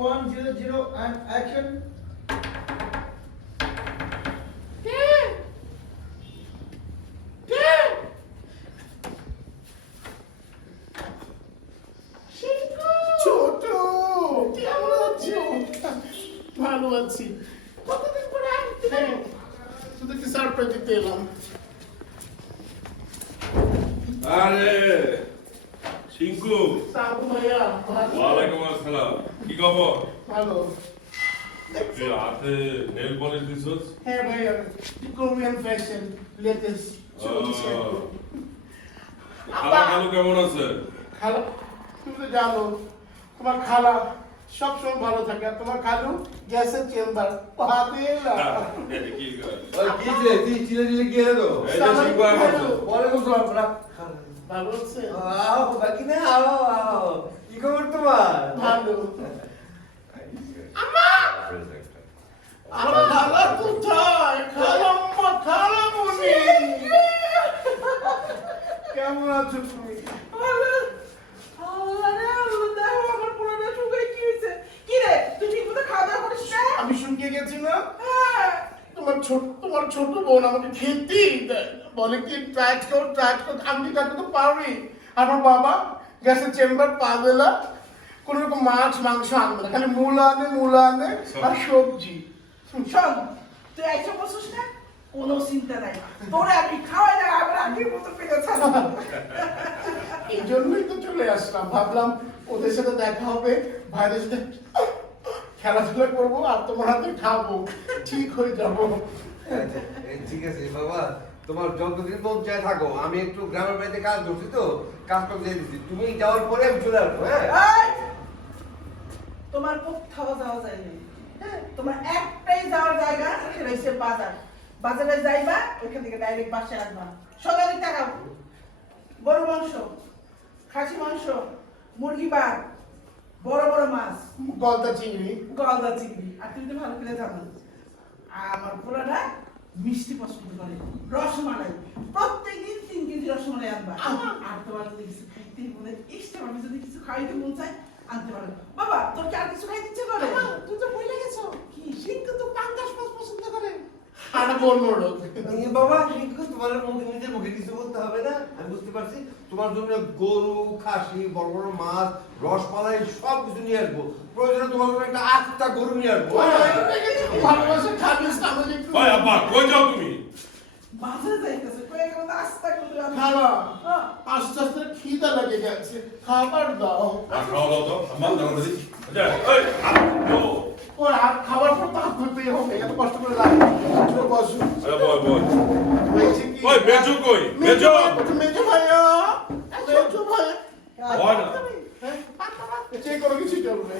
One zero zero and ছোট। ভালো আছি। কতদিন পরে তোদেরকে সারপ্রাইজ দিতে এলাম। আরে শিঙ্কু সাবু ভাইয়া ভালো। ওয়ালাইকুম আসসালাম। খবর? ভালো। তুই হাতে নেল পলিশ দিছস হ্যাঁ ভাইয়া কোরিয়ান ফ্যাশন লেটেস্ট খালা খালু কেমন আছে? খালা তুমি তো জানো তোমার খালা সবসময় ভালো থাকে। আর তোমার খালু গ্যাসের চেম্বার। পাবেলা কি করে? ওই কি রে তুই চিলে চিলে কি যে আসছে। ওয়ালাইকুম সালাম রাখ ভালো। আছে আও বাকি না আও আও কি খবর তোমার? ভালো আমার খালা কোথায় খালাম্মা খালামুনি কেমন আছো তুমি আমি শুনকে গেছি না। তোমার ছোট তোমার ছোট বোন আমাকে না। বলে কি ট্রাই কর ট্রাই কর আমি তাকে তো পারি? আমার বাবা গ্যাসের চেম্বার পা দিলা কোনো রকম মাছ, মাংস আনবে না। খালি মূলা আনে মূলা আনে, আর সবজি। শোন, তুই আইসা বসিস না? কোনো চিন্তা নাই। তোরে আমি খাওয়াই না আমরা আগের মতো পেয়ে ছাড়ব এই জন্যই তো চলে আসলাম। ভাবলাম ওদের সাথে দেখা হবে ভাইদের সাথে খেলাধুলা করব আর তোমার হাতে খাব। ঠিক হয়ে যাব। ঠিক আছে বাবা। তোমার যতদিন মন চায় থাকো। আমি একটু গ্রামের বাড়িতে কাজ করছি তো কাজটা দিয়ে দিচ্ছি। তুমি যাওয়ার পরে আমি চলে আসব হ্যাঁ? তোমার কোথাও যাওয়া যায় না হ্যাঁ, তোমার একটাই যাওয়ার জায়গা সেটা হচ্ছে বাজার। বাজারে যাইবা ওইখান থেকে ডাইরেক্ট বাসায় আসবা। সকালে টাকা গরু মাংস খাসি মাংস মুরগি বাদ বড় বড় মাছ। গলদা চিংড়ি। গলদা চিংড়ি। আর তুমি তো ভালো করে জানো আমার পুরাটা মিষ্টি পছন্দ করে রসমালাই। প্রত্যেকদিন তিন কেজি রসমালাই আনবা। আর তোমার যদি কিছু খাইতে মনে ইষ্ট আমি যদি কিছু খাইতে মন চাই আনতে পারো। বাবা তোর কি আর কিছু খাইতে ইচ্ছে করে? তুই তো ভুলে গেছো। কি? সিংহ তো পাঙ্গাস মাছ পছন্দ করে। আর রোগ বাবা শিখো তোমার মুখে নিজের মুখে কিছু বলতে হবে না? আমি বুঝতে পারছি। তোমার জন্য গরু খাসি বড় বড় মাছ রসমালাই সব কিছু নিয়ে আসব। প্রয়োজনে তোমার জন্য একটা আটটা গরু নিয়ে আসব। ভালোবাসা খাবিস না আমাকে একটু ওই আব্বা কই যাও তুমি? বাজারে যাইতেছে কয়েক মতো আস্তা করে আমি হ্যাঁ। আস্তে আস্তে খিদা লেগে গেছে খাবার দাও। আর খাওয়া দাও তো আমার দাও দিদি আচ্ছা এই আ, ও খাবার পর তো হাত ধুতেই হবে এত কষ্ট করে লাগে ছোট বয় বয়। ওই মেজো কই? মেজো? মেজো ভাইয়া। মেজো ভাইয়া। হয় না। হ্যাঁ? যে কোনো কিছু চলবে।